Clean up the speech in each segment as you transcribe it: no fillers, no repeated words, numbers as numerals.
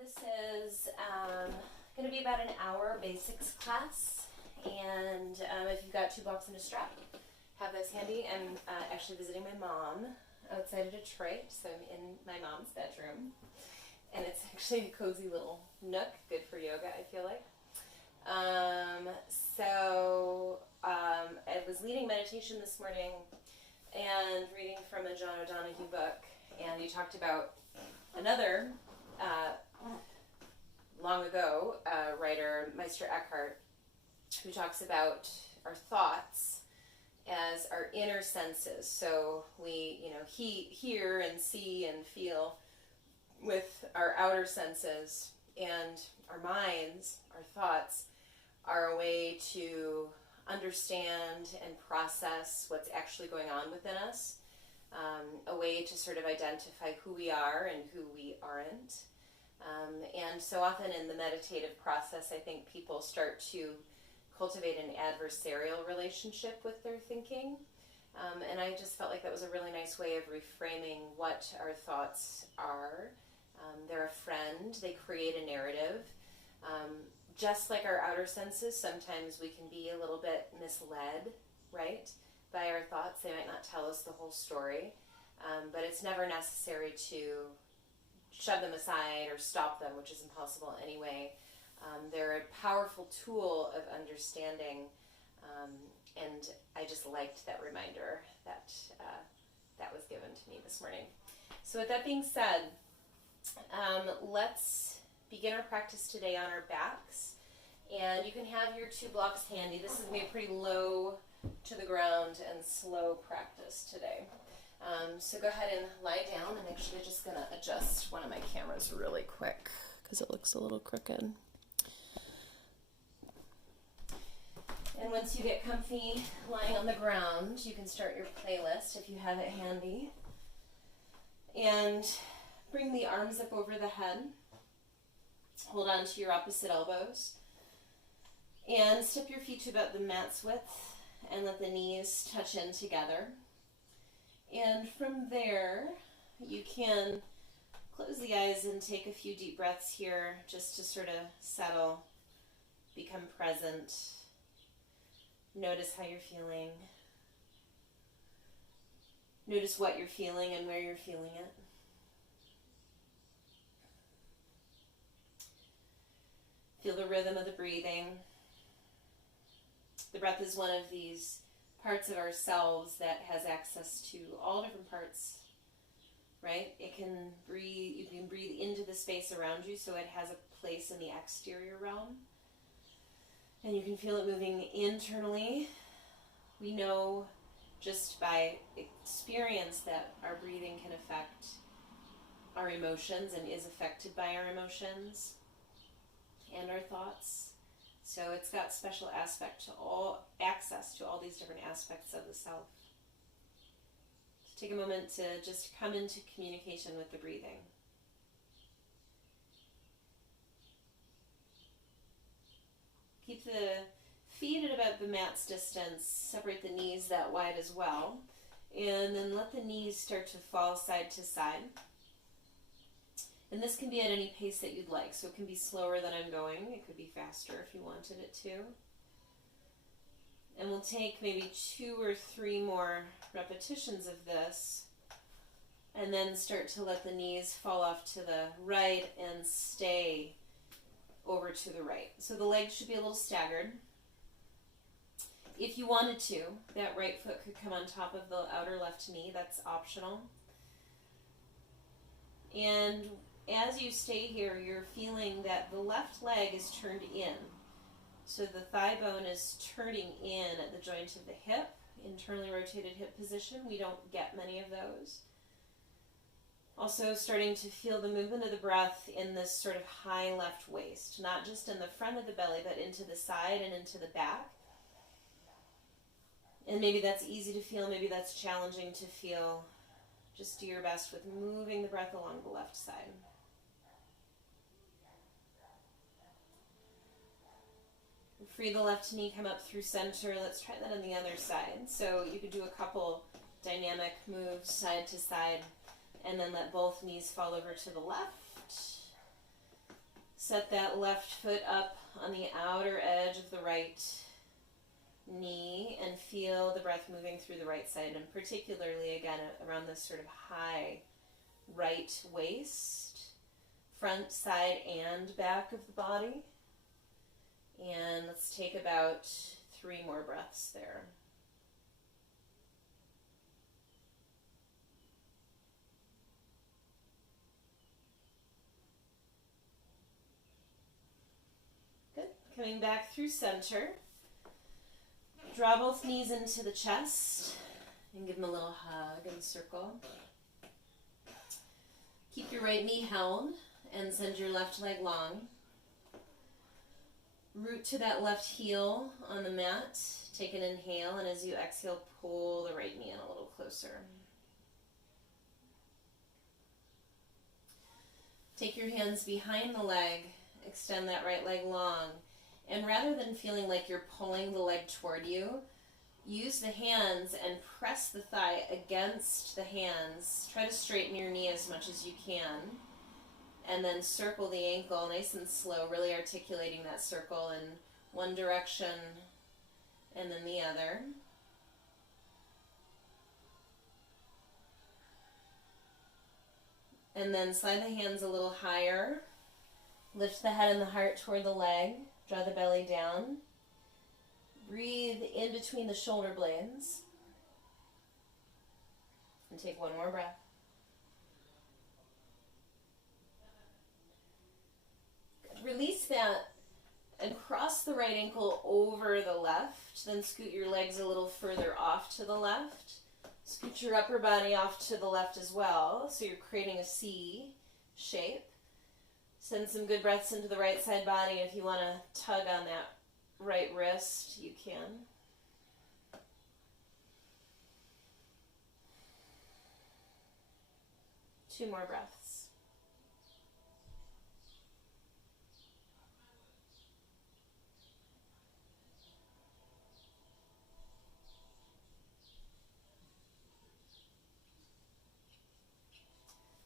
This is going to be about an hour basics class, and if you've got 2 blocks and a strap, have those handy. I'm actually visiting my mom outside of Detroit, so I'm in my mom's bedroom, and it's actually a cozy little nook, good for yoga, I feel like. I was leading meditation this morning and reading from a John O'Donohue book, and he talked about another long ago writer, Meister Eckhart, who talks about our thoughts as our inner senses. So we, hear and see and feel with our outer senses, and our minds, our thoughts, are a way to understand and process what's actually going on within us, a way to sort of identify who we are and who we aren't. And so often in the meditative process, I think people start to cultivate an adversarial relationship with their thinking. And I just felt like that was a really nice way of reframing what our thoughts are. They're a friend. They create a narrative. Just like our outer senses, sometimes we can be a little bit misled, right, by our thoughts. They might not tell us the whole story, but it's never necessary to shove them aside or stop them, which is impossible anyway. They're a powerful tool of understanding, and I just liked that reminder that that was given to me this morning. So with that being said, let's begin our practice today on our backs. And you can have your 2 blocks handy. This is going to be a pretty low to the ground and slow practice today. So go ahead and lie down. I'm actually just going to adjust one of my cameras really quick because it looks a little crooked. And once you get comfy lying on the ground, you can start your playlist if you have it handy. And bring the arms up over the head. Hold on to your opposite elbows. And step your feet to about the mat's width and let the knees touch in together. And from there, you can close the eyes and take a few deep breaths here just to sort of settle, become present. Notice how you're feeling. Notice what you're feeling and where you're feeling it. Feel the rhythm of the breathing. The breath is one of these parts of ourselves that has access to all different parts, right? You can breathe into the space around you, so it has a place in the exterior realm. And you can feel it moving internally. We know just by experience that our breathing can affect our emotions and is affected by our emotions and our thoughts. So it's got special access to all these different aspects of the self. So take a moment to just come into communication with the breathing. Keep the feet at about the mat's distance. Separate the knees that wide as well. And then let the knees start to fall side to side. And this can be at any pace that you'd like. So it can be slower than I'm going. It could be faster if you wanted it to. And we'll take maybe 2 or 3 more repetitions of this. And then start to let the knees fall off to the right and stay over to the right. So the legs should be a little staggered. If you wanted to, that right foot could come on top of the outer left knee. That's optional. And as you stay here, you're feeling that the left leg is turned in. So the thigh bone is turning in at the joint of the hip, internally rotated hip position. We don't get many of those. Also starting to feel the movement of the breath in this sort of high left waist, not just in the front of the belly, but into the side and into the back. And maybe that's easy to feel, maybe that's challenging to feel. Just do your best with moving the breath along the left side. Free the left knee, come up through center. Let's try that on the other side. So you could do a couple dynamic moves side to side, and then let both knees fall over to the left. Set that left foot up on the outer edge of the right knee and feel the breath moving through the right side, and particularly again around this sort of high right waist, front, side, and back of the body. And let's take about 3 more breaths there. Good. Coming back through center. Draw both knees into the chest and give them a little hug and circle. Keep your right knee held and send your left leg long. Root to that left heel on the mat. Take an inhale, and as you exhale, pull the right knee in a little closer. Take your hands behind the leg, extend that right leg long, and rather than feeling like you're pulling the leg toward you, use the hands and press the thigh against the hands. Try to straighten your knee as much as you can. And then circle the ankle nice and slow, really articulating that circle in one direction and then the other. And then slide the hands a little higher. Lift the head and the heart toward the leg. Draw the belly down. Breathe in between the shoulder blades. And take one more breath. Release that and cross the right ankle over the left. Then scoot your legs a little further off to the left. Scoot your upper body off to the left as well, so you're creating a C shape. Send some good breaths into the right side body. If you want to tug on that right wrist, you can. Two more breaths.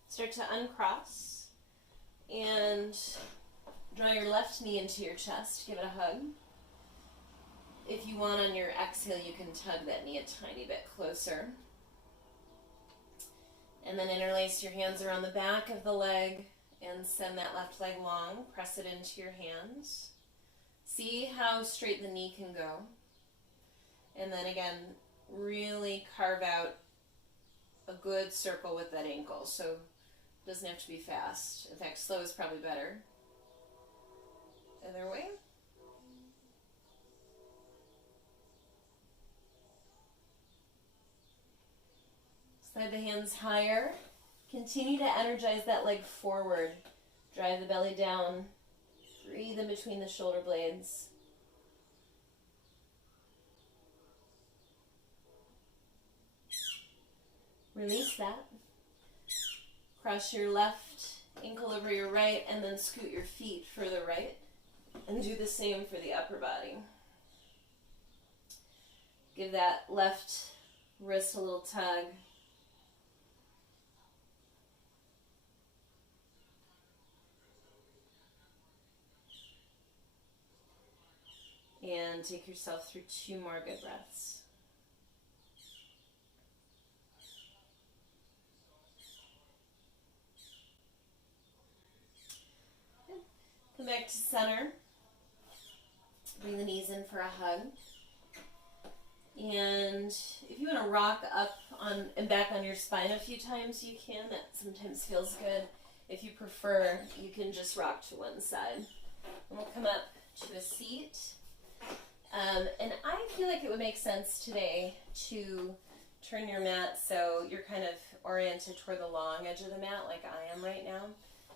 Start to uncross and draw your left knee into your chest. Give it a hug. If you want, on your exhale, you can tug that knee a tiny bit closer. And then interlace your hands around the back of the leg and send that left leg long. Press it into your hands. See how straight the knee can go. And then again, really carve out a good circle with that ankle. So it doesn't have to be fast. In fact, slow is probably better. Other way. Slide the hands higher. Continue to energize that leg forward. Drive the belly down. Breathe in between the shoulder blades. Release that. Cross your left ankle over your right and then scoot your feet further right. And do the same for the upper body. Give that left wrist a little tug. And take yourself through 2 more good breaths. Come back to center. Bring the knees in for a hug. And if you want to rock up on and back on your spine a few times, you can. That sometimes feels good. If you prefer, you can just rock to one side. And we'll come up to a seat. And I feel like it would make sense today to turn your mat so you're kind of oriented toward the long edge of the mat like I am right now.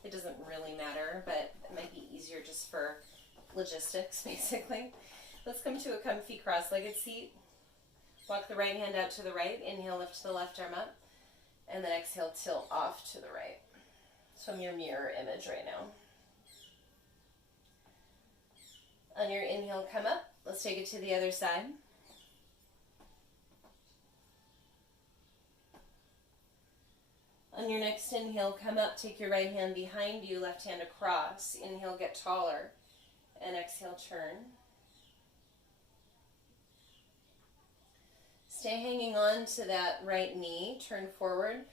It doesn't really matter, but it might be easier just for logistics, basically. Let's come to a comfy cross-legged seat. Walk the right hand out to the right. Inhale, lift the left arm up. And then exhale, tilt off to the right. So I'm your mirror image right now. On your inhale, come up. Let's take it to the other side. On your next inhale, come up, take your right hand behind you, left hand across. Inhale, get taller. And exhale, turn. Stay hanging on to that right knee. Turn forward.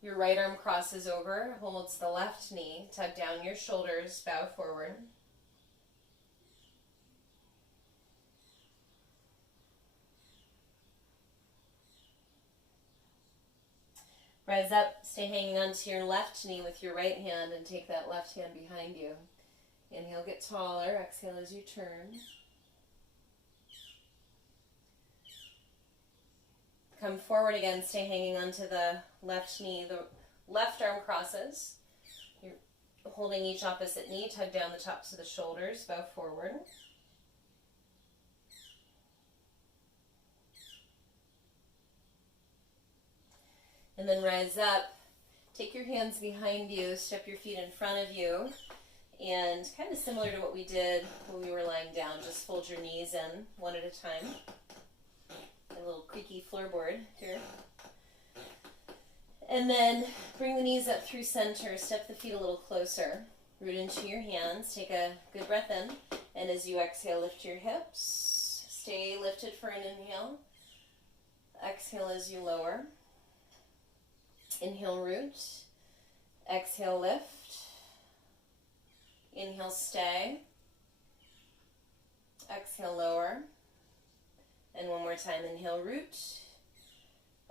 Your right arm crosses over, holds the left knee. Tug down your shoulders, bow forward. Rise up, stay hanging onto your left knee with your right hand and take that left hand behind you. Inhale, get taller. Exhale as you turn. Come forward again, stay hanging onto the left knee. The left arm crosses. You're holding each opposite knee. Tug down the tops of the shoulders. Bow forward. And then rise up. Take your hands behind you. Step your feet in front of you. And kind of similar to what we did when we were lying down, just fold your knees in one at a time. A little creaky floorboard here. And then bring the knees up through center. Step the feet a little closer. Root into your hands. Take a good breath in. And as you exhale, lift your hips. Stay lifted for an inhale. Exhale as you lower. Inhale, root. Exhale, lift. Inhale, stay. Exhale, lower. And one more time, inhale, root.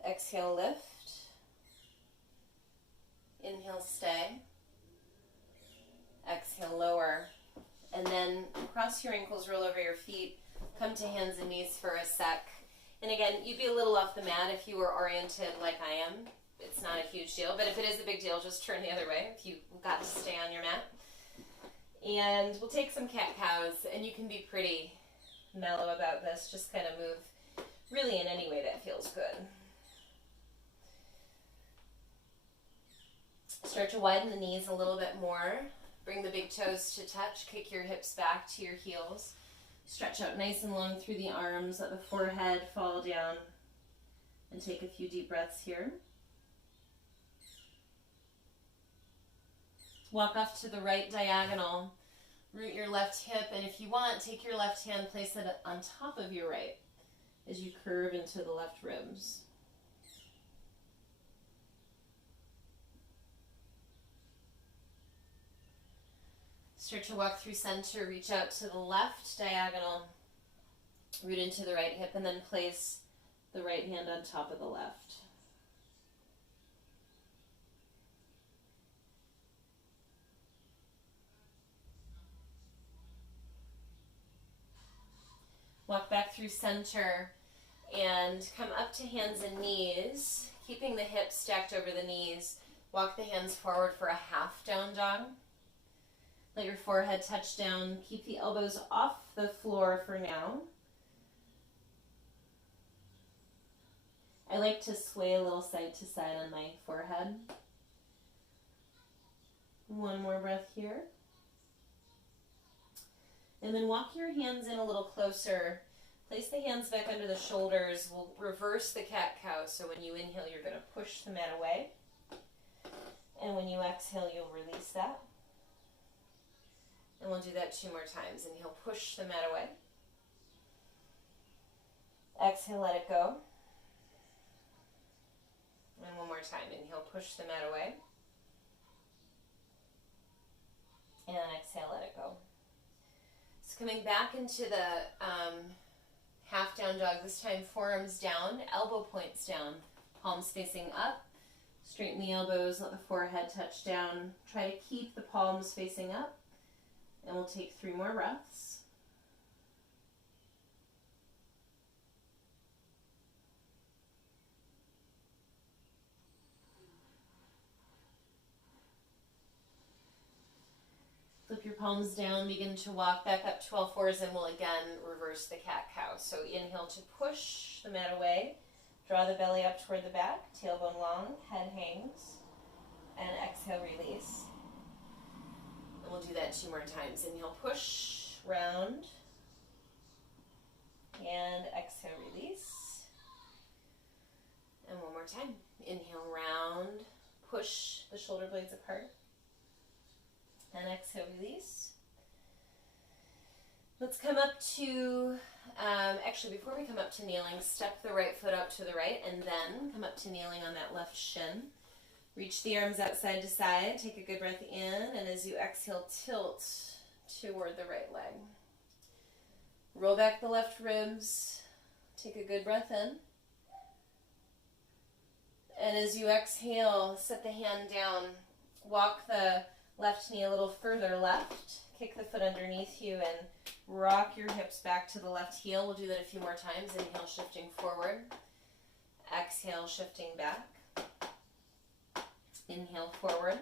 Exhale, lift. Inhale, stay. Exhale, lower. And then cross your ankles, roll over your feet. Come to hands and knees for a sec. And again, you'd be a little off the mat if you were oriented like I am. It's not a huge deal, but if it is a big deal, just turn the other way if you got to stay on your mat. And we'll take some cat-cows, and you can be pretty mellow about this. Just kind of move really in any way that feels good. Start to widen the knees a little bit more. Bring the big toes to touch. Kick your hips back to your heels. Stretch out nice and long through the arms. Let the forehead fall down. And take a few deep breaths here. Walk off to the right diagonal. Root your left hip, and if you want, take your left hand, place it on top of your right as you curve into the left ribs. Start to walk through center, reach out to the left diagonal, root into the right hip, and then place the right hand on top of the left. Walk back through center and come up to hands and knees, keeping the hips stacked over the knees. Walk the hands forward for a half down dog. Let your forehead touch down. Keep the elbows off the floor for now. I like to sway a little side to side on my forehead. One more breath here. And then walk your hands in a little closer. Place the hands back under the shoulders. We'll reverse the cat-cow. So when you inhale, you're going to push the mat away. And when you exhale, you'll release that. And we'll do that 2 more times. Inhale, push the mat away. Exhale, let it go. And one more time. Inhale, push the mat away. And exhale, let it go. So coming back into the half down dog, this time forearms down, elbow points down, palms facing up. Straighten the elbows, let the forehead touch down. Try to keep the palms facing up. And we'll take 3 more breaths. Flip your palms down, begin to walk back up to all fours, and we'll again reverse the cat-cow. So inhale to push the mat away. Draw the belly up toward the back, tailbone long, head hangs. And exhale, release. And we'll do that 2 more times. Inhale, push, round. And exhale, release. And one more time. Inhale, round, push the shoulder blades apart. And exhale, release. Let's come up to, actually before we come up to kneeling, step the right foot out to the right and then come up to kneeling on that left shin. Reach the arms out side to side, take a good breath in, and as you exhale, tilt toward the right leg. Roll back the left ribs, take a good breath in. And as you exhale, set the hand down, walk the left knee a little further left, kick the foot underneath you, and rock your hips back to the left heel. We'll do that a few more times. Inhale, shifting forward. Exhale, shifting back. Inhale, forward.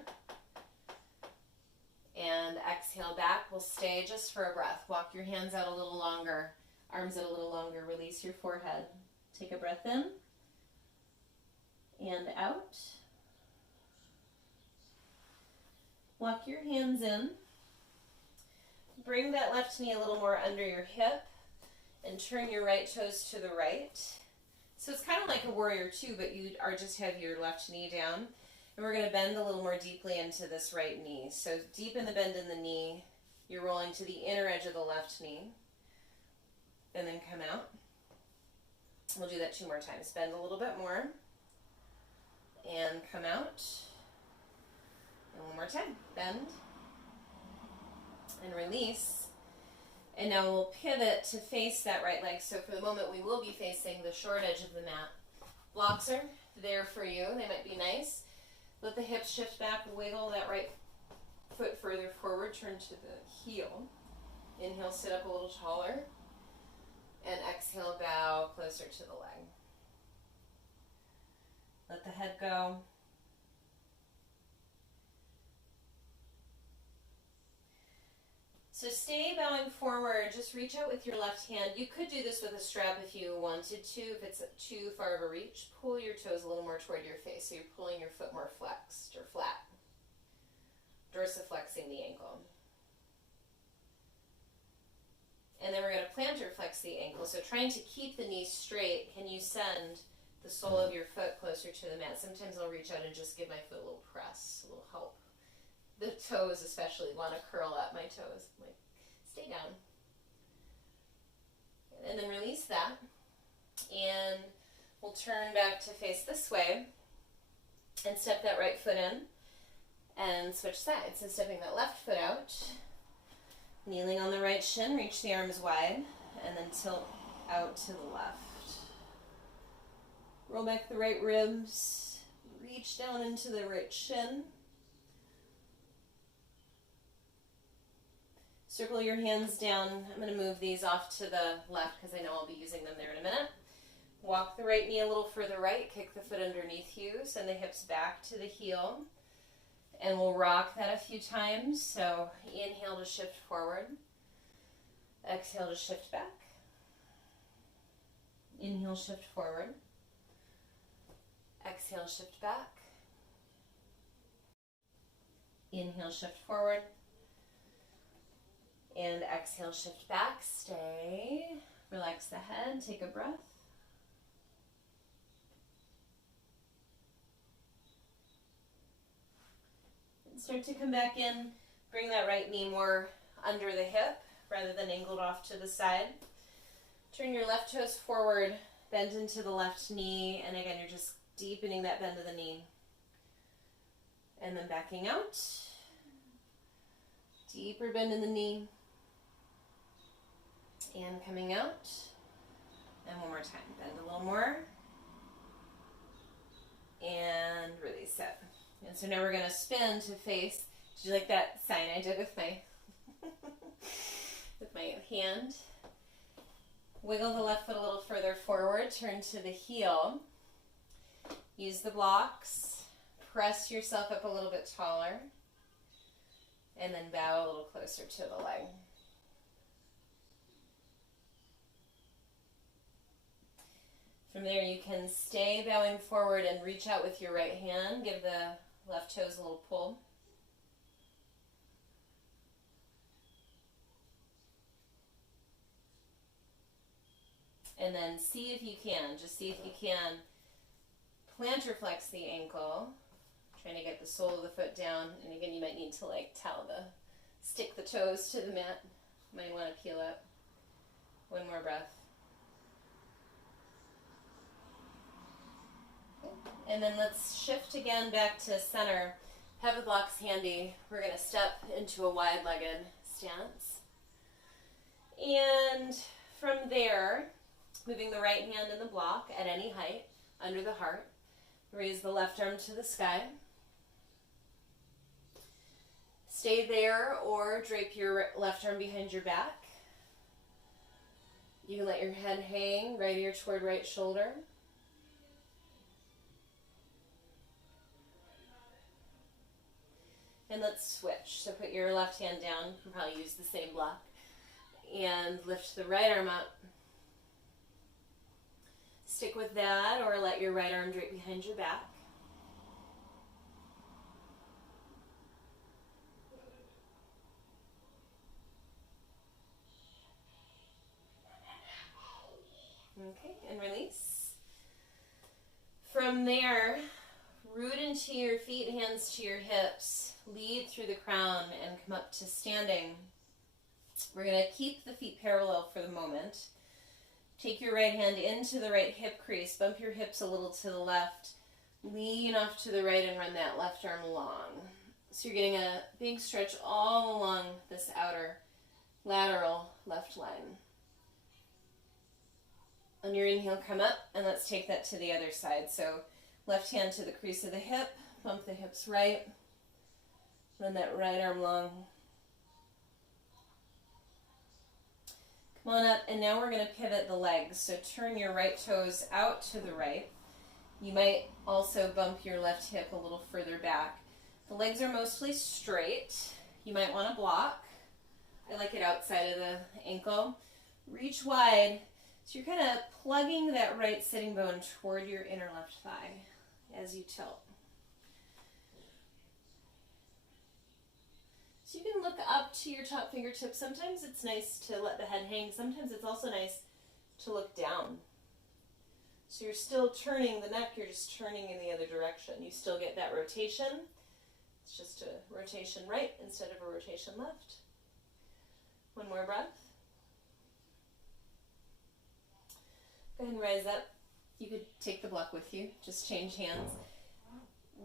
And exhale back. We'll stay just for a breath. Walk your hands out a little longer, arms out a little longer. Release your forehead. Take a breath in and out. Walk your hands in. Bring that left knee a little more under your hip and turn your right toes to the right. So it's kind of like a warrior two, but you are just have your left knee down. And we're going to bend a little more deeply into this right knee. So deepen the bend in the knee. You're rolling to the inner edge of the left knee. And then come out. We'll do that 2 more times. Bend a little bit more. And come out. And 1 more time. Bend. And release. And now we'll pivot to face that right leg. So for the moment, we will be facing the short edge of the mat. Blocks are there for you. They might be nice. Let the hips shift back. Wiggle that right foot further forward. Turn to the heel. Inhale, sit up a little taller. And exhale, bow closer to the leg. Let the head go. So stay bowing forward. Just reach out with your left hand. You could do this with a strap if you wanted to. If it's too far of a reach, pull your toes a little more toward your face. So you're pulling your foot more flexed or flat. Dorsiflexing the ankle. And then we're going to plantar flex the ankle. So trying to keep the knee straight, can you send the sole of your foot closer to the mat? Sometimes I'll reach out and just give my foot a little press, a little help. The toes especially want to curl up. My toes, like, stay down. And then release that. And we'll turn back to face this way and step that right foot in and switch sides. So stepping that left foot out, kneeling on the right shin, reach the arms wide, and then tilt out to the left. Roll back the right ribs, reach down into the right shin. Circle your hands down. I'm going to move these off to the left because I know I'll be using them there in a minute. Walk the right knee a little further right. Kick the foot underneath you. Send the hips back to the heel. And we'll rock that a few times. So inhale to shift forward. Exhale to shift back. Inhale, shift forward. Exhale, shift back. Inhale, shift forward. And exhale, shift back, stay, relax the head, take a breath. And start to come back in, bring that right knee more under the hip rather than angled off to the side. Turn your left toes forward, bend into the left knee, and again, you're just deepening that bend of the knee. And then backing out, deeper bend in the knee. And coming out, and 1 more time, bend a little more, and release it. And so now we're going to spin to face. Did you like that sign I did with my with my hand? Wiggle the left foot a little further forward, turn to the heel, use the blocks, press yourself up a little bit taller, and then bow a little closer to the leg. From there, you can stay bowing forward and reach out with your right hand. Give the left toes a little pull. And then see if you can, just see if you can plantar flex the ankle. Trying to get the sole of the foot down. And again, you might need to like stick the toes to the mat. Might want to peel up. One more breath. Okay. And then let's shift again back to center. Have the blocks handy. We're going to step into a wide-legged stance. And from there, moving the right hand in the block at any height, under the heart. Raise the left arm to the sky. Stay there or drape your left arm behind your back. You can let your head hang, right ear toward right shoulder. And let's switch. So put your left hand down. You can probably use the same block. And lift the right arm up. Stick with that or let your right arm drape behind your back. Okay, and release. From there, root into your feet, hands to your hips. Lead through the crown and come up to standing. We're going to keep the feet parallel for the moment. Take your right hand into the right hip crease. Bump your hips a little to the left. Lean off to the right and run that left arm long. So you're getting a big stretch all along this outer lateral left line. On your inhale, come up, and let's take that to the other side. So left hand to the crease of the hip, bump the hips right, run that right arm long. Come on up, and now we're going to pivot the legs. So turn your right toes out to the right. You might also bump your left hip a little further back. The legs are mostly straight. You might want to block. I like it outside of the ankle. Reach wide. So you're kind of plugging that right sitting bone toward your inner left thigh as you tilt. So you can look up to your top fingertips. Sometimes it's nice to let the head hang. Sometimes it's also nice to look down. So you're still turning the neck, you're just turning in the other direction. You still get that rotation. It's just a rotation right instead of a rotation left. One more breath. Go ahead and rise up. You could take the block with you. Just change hands.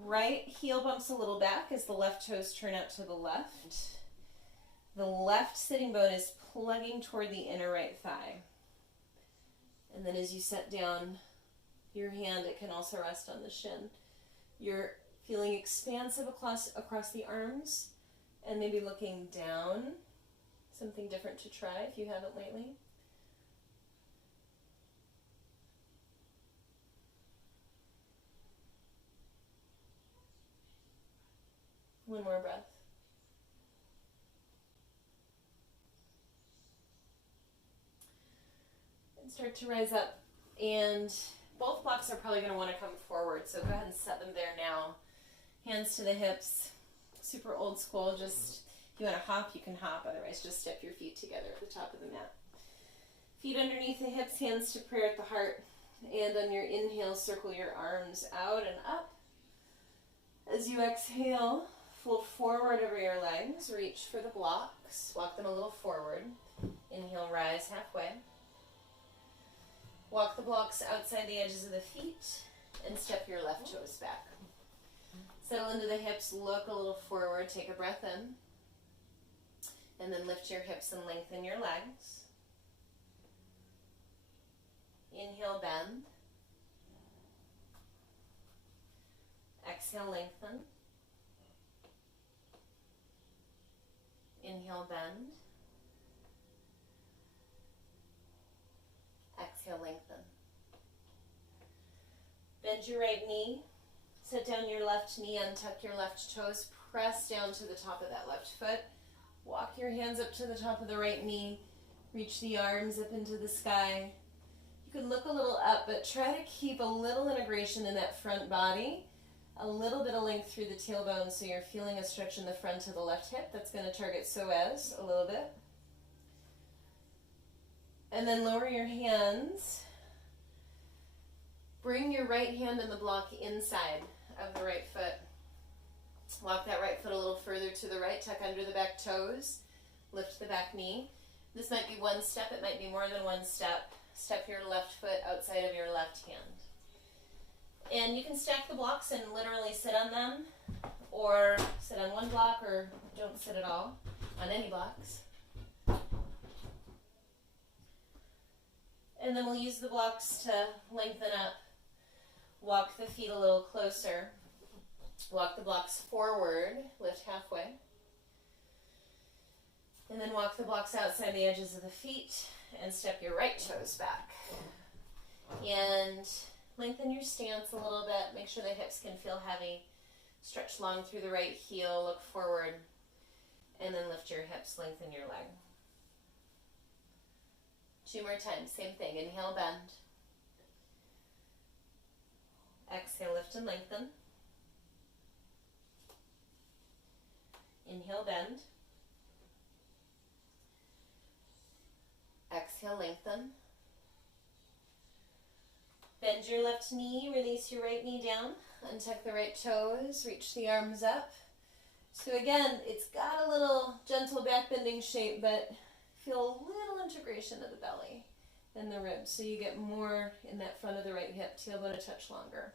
Right heel bumps a little back as the left toes turn out to the left. The left sitting bone is plugging toward the inner right thigh. And then as you set down your hand, it can also rest on the shin. You're feeling expansive across the arms and maybe looking down. Something different to try if you haven't lately. One more breath. And start to rise up. And both blocks are probably going to want to come forward, so go ahead and set them there now. Hands to the hips. Super old school. Just, if you want to hop, you can hop. Otherwise, just step your feet together at the top of the mat. Feet underneath the hips, hands to prayer at the heart. And on your inhale, circle your arms out and up. As you exhale, fold forward over your legs, reach for the blocks, walk them a little forward. Inhale, rise halfway. Walk the blocks outside the edges of the feet and step your left toes back. Settle into the hips, look a little forward, take a breath in. And then lift your hips and lengthen your legs. Inhale, bend. Exhale, lengthen. Inhale, bend. Exhale, lengthen. Bend your right knee. Set down your left knee, untuck your left toes. Press down to the top of that left foot. Walk your hands up to the top of the right knee. Reach the arms up into the sky. You can look a little up, but try to keep a little integration in that front body. A little bit of length through the tailbone so you're feeling a stretch in the front of the left hip. That's going to target psoas a little bit. And then lower your hands. Bring your right hand in the block inside of the right foot. Walk that right foot a little further to the right, tuck under the back toes, lift the back knee. This might be one step, it might be more than one step. Step your left foot outside of your left hand. And you can stack the blocks and literally sit on them, or sit on one block, or don't sit at all on any blocks. And then we'll use the blocks to lengthen up. Walk the feet a little closer. Walk the blocks forward, lift halfway. And then walk the blocks outside the edges of the feet and step your right toes back. And lengthen your stance a little bit. Make sure the hips can feel heavy. Stretch long through the right heel, look forward. And then lift your hips, lengthen your leg. 2 more times, same thing. Inhale, bend. Exhale, lift and lengthen. Inhale, bend. Exhale, lengthen. Bend your left knee, release your right knee down. Untuck the right toes, reach the arms up. So again, it's got a little gentle back bending shape, but feel a little integration of the belly and the ribs, so you get more in that front of the right hip, tailbone a touch longer.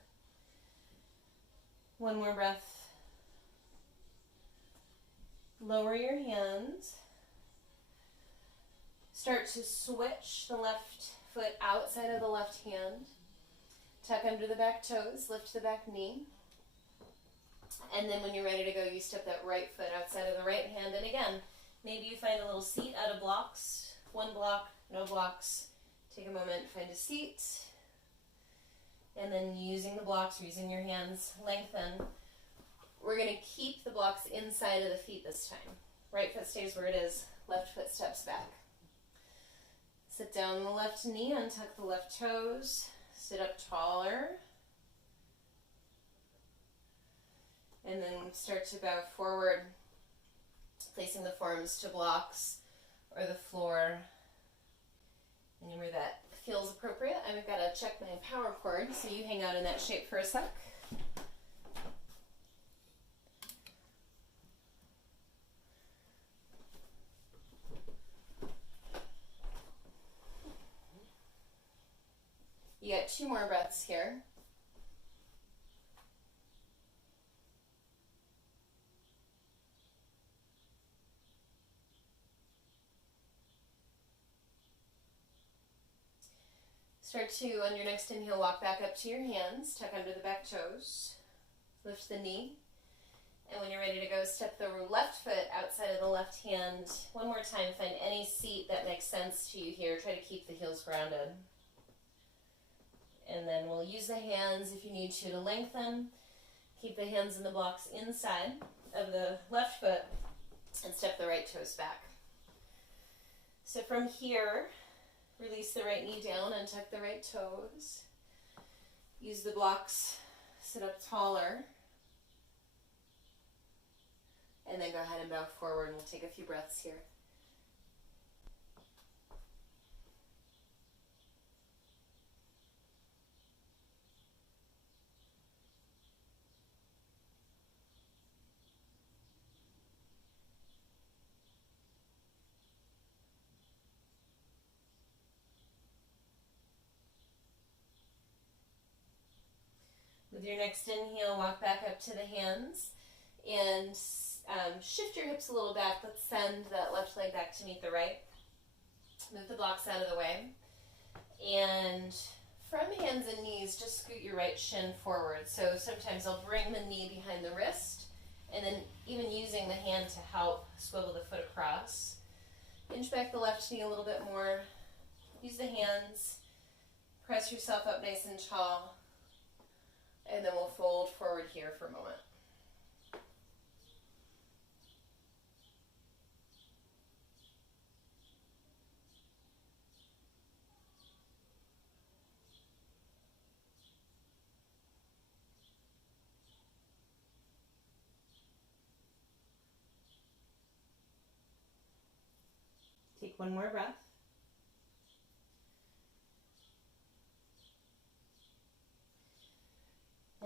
One more breath. Lower your hands. Start to switch the left foot outside of the left hand. Tuck under the back toes, lift the back knee. And then when you're ready to go, you step that right foot outside of the right hand. And again, maybe you find a little seat out of blocks. One block, no blocks. Take a moment, find a seat. And then using the blocks, or using your hands, lengthen. We're going to keep the blocks inside of the feet this time. Right foot stays where it is. Left foot steps back. Sit down on the left knee, untuck the left toes. Sit up taller. And then start to bow forward, placing the forearms to blocks or the floor. Anywhere that feels appropriate. I've got to check my power cord, so you hang out in that shape for a sec. You got 2 more breaths here. Start to, on your next inhale, walk back up to your hands, tuck under the back toes, lift the knee, and when you're ready to go, step the left foot outside of the left hand. One more time, find any seat that makes sense to you here. Try to keep the heels grounded. And then we'll use the hands, if you need to lengthen. Keep the hands and the blocks inside of the left foot and step the right toes back. So from here, release the right knee down, untuck the right toes. Use the blocks, sit up taller. And then go ahead and bow forward, and we'll take a few breaths here. With your next inhale, walk back up to the hands and shift your hips a little back. Let's send that left leg back to meet the right. Move the blocks out of the way. And from hands and knees, just scoot your right shin forward. So sometimes I'll bring the knee behind the wrist, and then even using the hand to help swivel the foot across. Inch back the left knee a little bit more. Use the hands. Press yourself up nice and tall. And then we'll fold forward here for a moment. Take one more breath.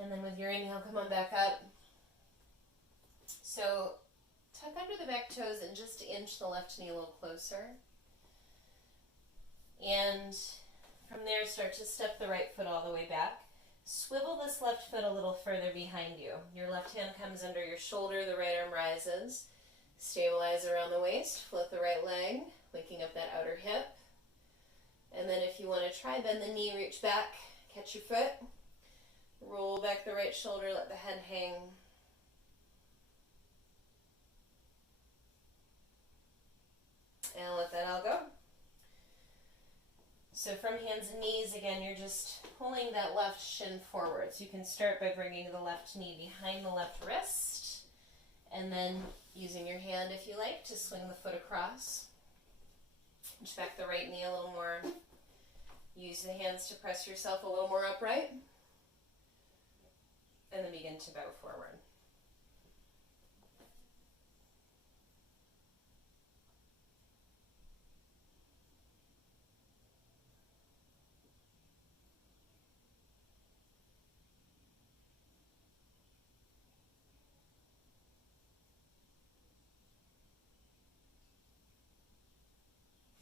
And then with your inhale, come on back up. So tuck under the back toes and just inch the left knee a little closer. And from there, start to step the right foot all the way back. Swivel this left foot a little further behind you. Your left hand comes under your shoulder, the right arm rises. Stabilize around the waist, float the right leg, waking up that outer hip. And then if you want to try, bend the knee, reach back, catch your foot. Roll back the right shoulder, let the head hang. And let that all go. So from hands and knees, again, you're just pulling that left shin forward. So you can start by bringing the left knee behind the left wrist, and then using your hand, if you like, to swing the foot across. Inch back the right knee a little more. Use the hands to press yourself a little more upright. And then begin to bow forward.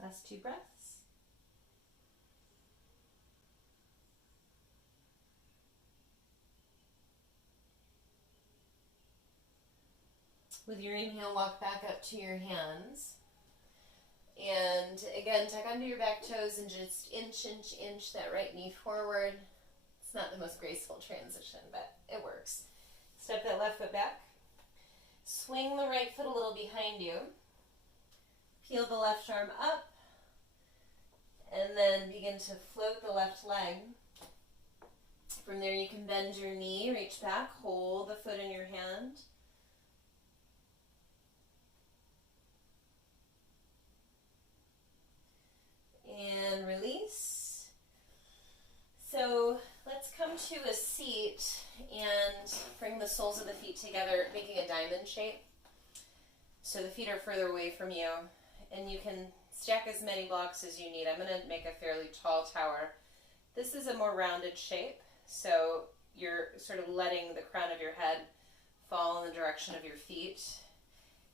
Last 2 breaths. With your inhale, walk back up to your hands. And again, tuck under your back toes and just inch that right knee forward. It's not the most graceful transition, but it works. Step that left foot back. Swing the right foot a little behind you. Peel the left arm up. And then begin to float the left leg. From there you can bend your knee, reach back, hold the foot in your hand. And release. So let's come to a seat and bring the soles of the feet together, making a diamond shape. So the feet are further away from you, and you can stack as many blocks as you need. I'm going to make a fairly tall tower. This is a more rounded shape, so you're sort of letting the crown of your head fall in the direction of your feet,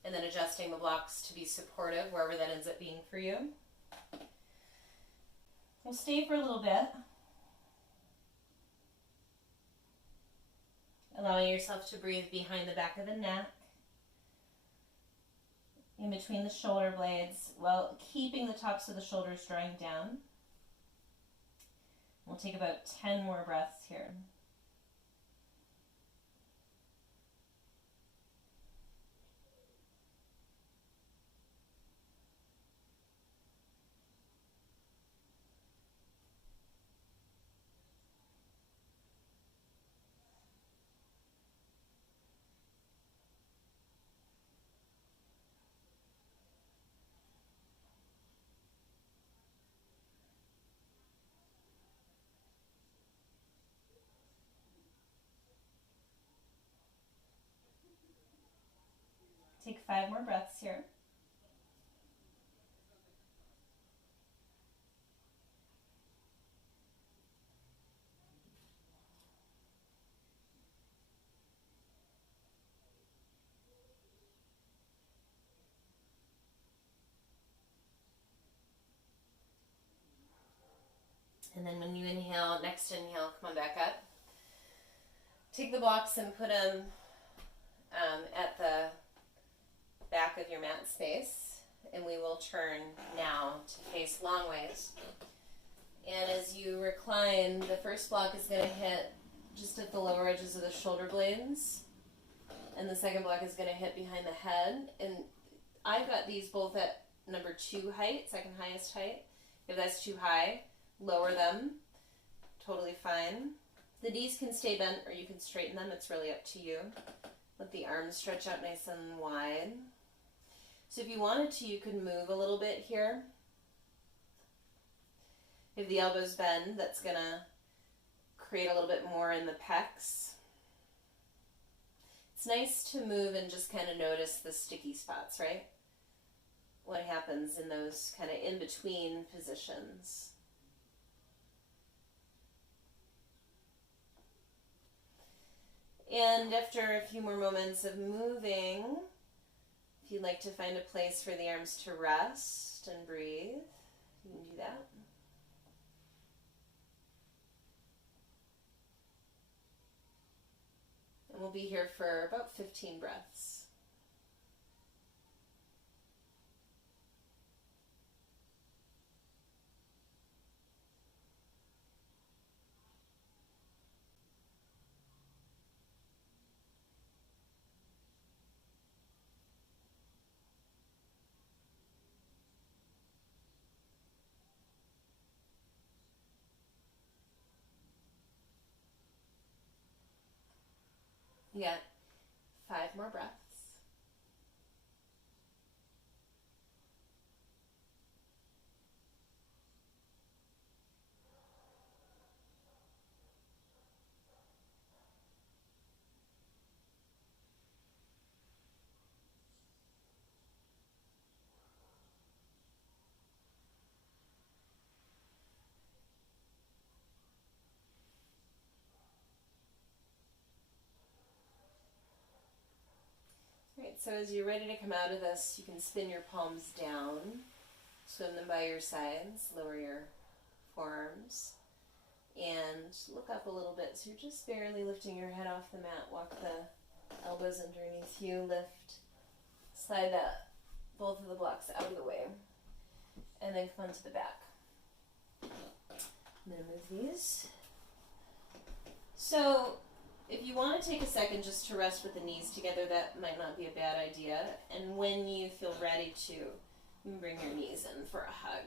and then adjusting the blocks to be supportive wherever that ends up being for you. We'll stay for a little bit, allowing yourself to breathe behind the back of the neck, in between the shoulder blades, while keeping the tops of the shoulders drawing down. We'll take about 10 more breaths here. Take 5 more breaths here. And then when you inhale, next inhale, come on back up. Take the blocks and put them at the back of your mat space, and we will turn now to face long ways. And as you recline, the first block is going to hit just at the lower edges of the shoulder blades, and the second block is going to hit behind the head. And I've got these both at number 2 height, second highest height. If that's too high, lower them. Totally fine. The knees can stay bent or you can straighten them. It's really up to you. Let the arms stretch out nice and wide. So if you wanted to, you could move a little bit here. If the elbows bend, that's going to create a little bit more in the pecs. It's nice to move and just kind of notice the sticky spots, right? What happens in those kind of in-between positions. And after a few more moments of moving, if you'd like to find a place for the arms to rest and breathe, you can do that. And we'll be here for about 15 breaths. You got 5 more breaths. Alright, so as you're ready to come out of this, you can spin your palms down, swim them by your sides, lower your forearms, and look up a little bit. So you're just barely lifting your head off the mat. Walk the elbows underneath you, lift, slide both of the blocks out of the way, and then come onto the back. I'm going to move these. So if you want to take a second just to rest with the knees together, that might not be a bad idea. And when you feel ready to, you can bring your knees in for a hug.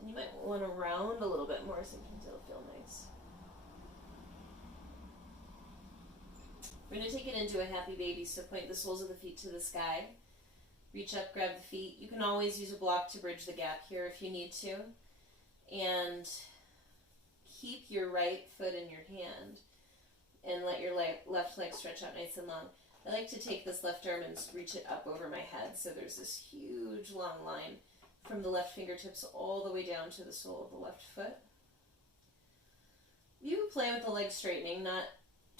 And you might want to round a little bit more, sometimes it'll feel nice. We're going to take it into a happy baby, so point the soles of the feet to the sky. Reach up, grab the feet. You can always use a block to bridge the gap here if you need to. And keep your right foot in your hand. And let your left leg stretch out nice and long. I like to take this left arm and reach it up over my head. So there's this huge long line from the left fingertips all the way down to the sole of the left foot. You can play with the leg straightening, not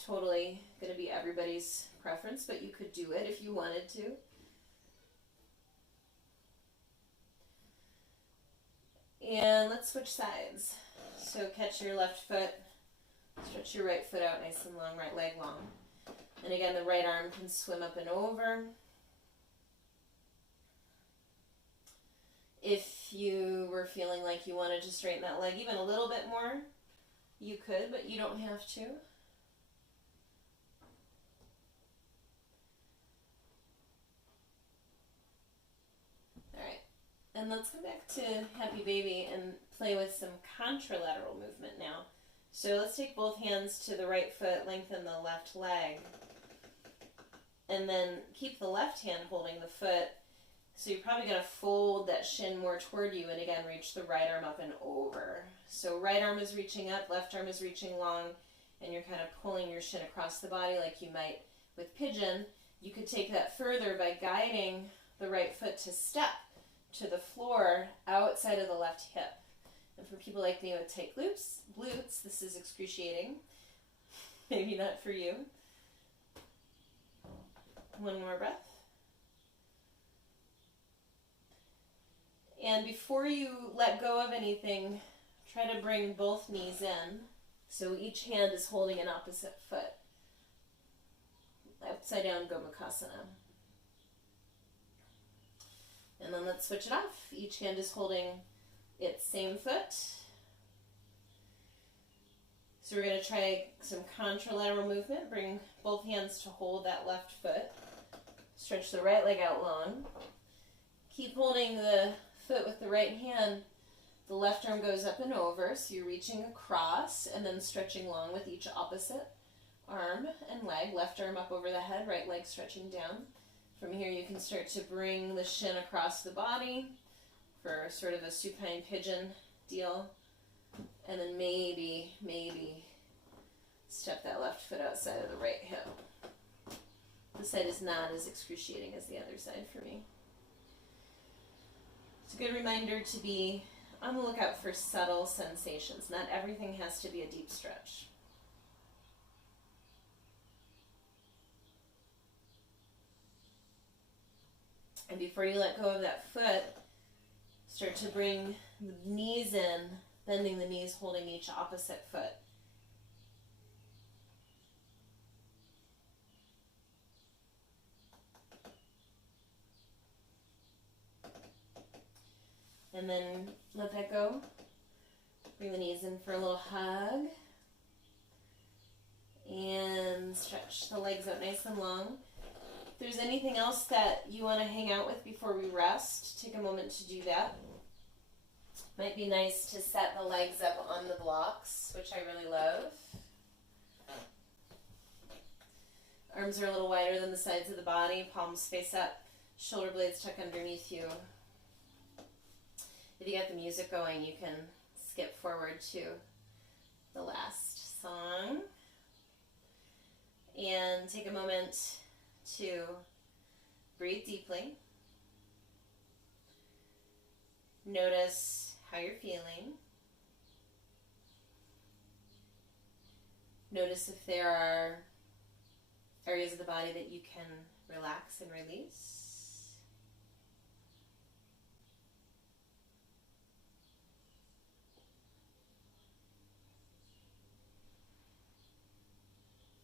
totally going to be everybody's preference, but you could do it if you wanted to. And let's switch sides. So catch your left foot. Stretch your right foot out nice and long, right leg long. And again, the right arm can swim up and over. If you were feeling like you wanted to straighten that leg even a little bit more, you could, but you don't have to. All right, and let's come back to Happy Baby and play with some contralateral movement now. So let's take both hands to the right foot, lengthen the left leg, and then keep the left hand holding the foot. So you're probably going to fold that shin more toward you, and again, reach the right arm up and over. So right arm is reaching up, left arm is reaching long, and you're kind of pulling your shin across the body like you might with pigeon. You could take that further by guiding the right foot to step to the floor outside of the left hip. And for people like me with tight glutes, this is excruciating. Maybe not for you. One more breath. And before you let go of anything, try to bring both knees in. So each hand is holding an opposite foot. Upside down Gomukhasana. And then let's switch it off. Each hand is holding its same foot. So we're going to try some contralateral movement. Bring both hands to hold that left foot. Stretch the right leg out long. Keep holding the foot with the right hand. The left arm goes up and over, so you're reaching across and then stretching long with each opposite arm and leg. Left arm up over the head, right leg stretching down. From here you can start to bring the shin across the body for sort of a supine pigeon deal. And then maybe step that left foot outside of the right hip. This side is not as excruciating as the other side for me. It's a good reminder to be on the lookout for subtle sensations. Not everything has to be a deep stretch. And before you let go of that foot, start to bring the knees in, bending the knees, holding each opposite foot. And then let that go. Bring the knees in for a little hug. And stretch the legs out nice and long. If there's anything else that you want to hang out with before we rest, take a moment to do that. Might be nice to set the legs up on the blocks, which I really love. Arms are a little wider than the sides of the body, palms face up, shoulder blades tuck underneath you. If you got the music going, you can skip forward to the last song. And take a moment to breathe deeply. Notice how you're feeling. Notice if there are areas of the body that you can relax and release.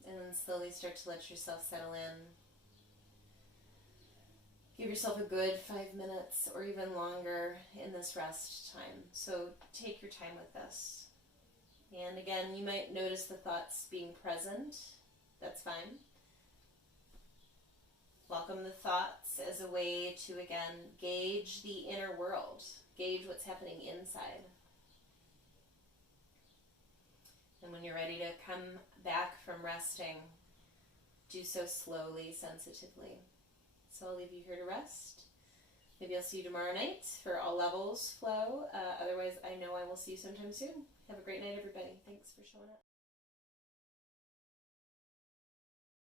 And then slowly start to let yourself settle in. Give yourself a good 5 minutes or even longer in this rest time. So take your time with this. And again, you might notice the thoughts being present. That's fine. Welcome the thoughts as a way to, again, gauge the inner world. Gauge what's happening inside. And when you're ready to come back from resting, do so slowly, sensitively. So I'll leave you here to rest. Maybe I'll see you tomorrow night for All Levels Flow. Otherwise, I know I will see you sometime soon. Have a great night, everybody. Thanks.